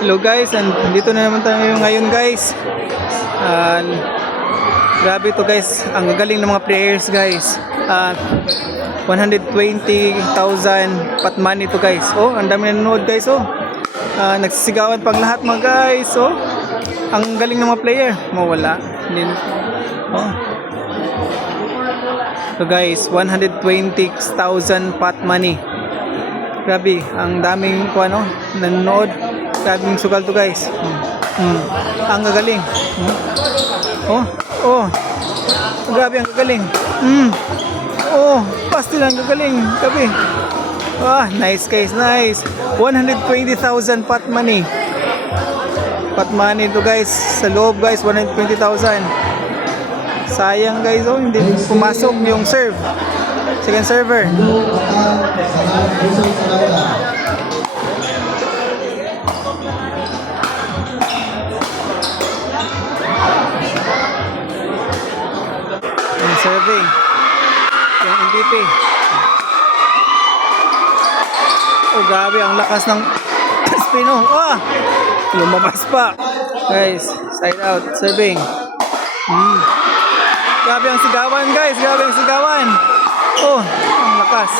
Hello guys, and dito na naman tayo ngayon guys. Grabe to guys, ang galing ng mga players guys. 120,000 pot money to guys. Oh, ang dami nanonood guys. Oh, nagsisigawan pang lahat mga guys. Oh, ang galing ng mga player. Mawala. Oh. So guys, 120,000 pot money. Grabe, ang daming ano, nanonood. Daming sugal to guys. Ang gagaling. Oh. Grabe ang gagaling. Oh, pastil ang gagaling. Grabe. Nice guys, nice. 120,000 pot money. Pot money to guys. Sa loob guys, 120,000. Sayang guys, oh, hindi pumasok yung serve. Second server. Yung serving. Yung MVP. Oh, grabe ang lakas ng spin. Lumabas pa. Guys, side out, serving. Grabe ang sigawan guys, grabe ang sigawan. Oh, ang lakas.